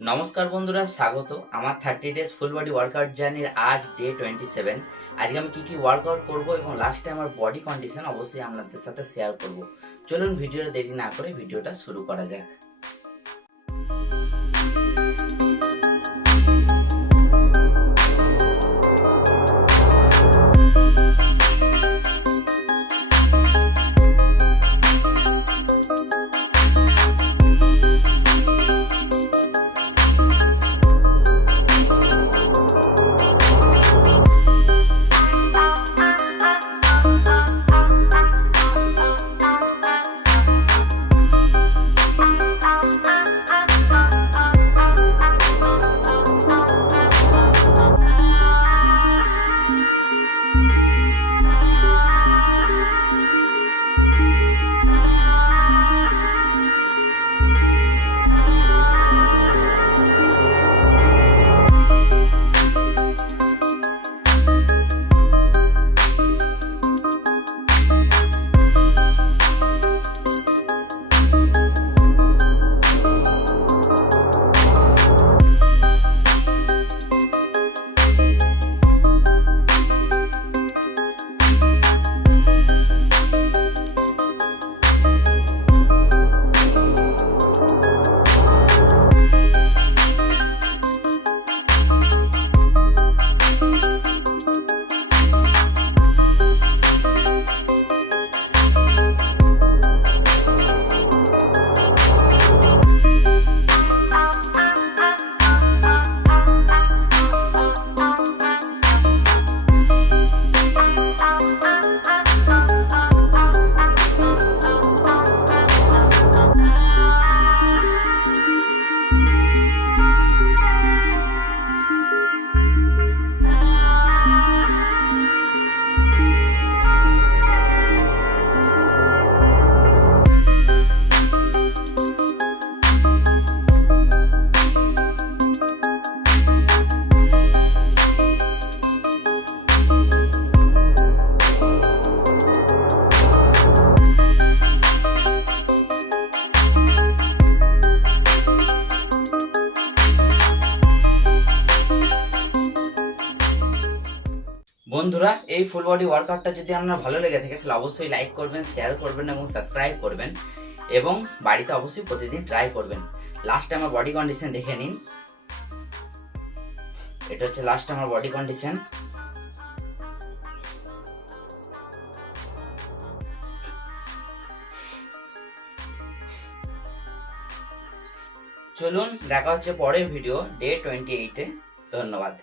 নমস্কার বন্ধুরা, স্বাগত আমার 30 ডেজ ফুল বডি ওয়ার্কআউট জার্নির আজ ডে 27। আজকে আমি কি ওয়ার্কআউট করব এবং লাস্টে আমার বডি কন্ডিশন অবশ্যই আপনাদের সাথে শেয়ার করব। চলুন ভিডিওটা দেরি না করে ভিডিওটা শুরু করা যাক। বন্ধুরা, এই ফুল বডি ওয়ার্কআউটটা যদি আপনার ভালো লেগে থাকে তাহলে অবশ্যই লাইক করবেন, শেয়ার করবেন এবং সাবস্ক্রাইব করবেন এবং বাড়িতে অবশ্যই প্রতিদিন ট্রাই করবেন। লাস্টে আমার বডি কন্ডিশন দেখে নিন। এটা হচ্ছে লাস্ট আমার বডি কন্ডিশন। চলুন দেখা হচ্ছে পরের ভিডিও ডে 28-এ। ধন্যবাদ।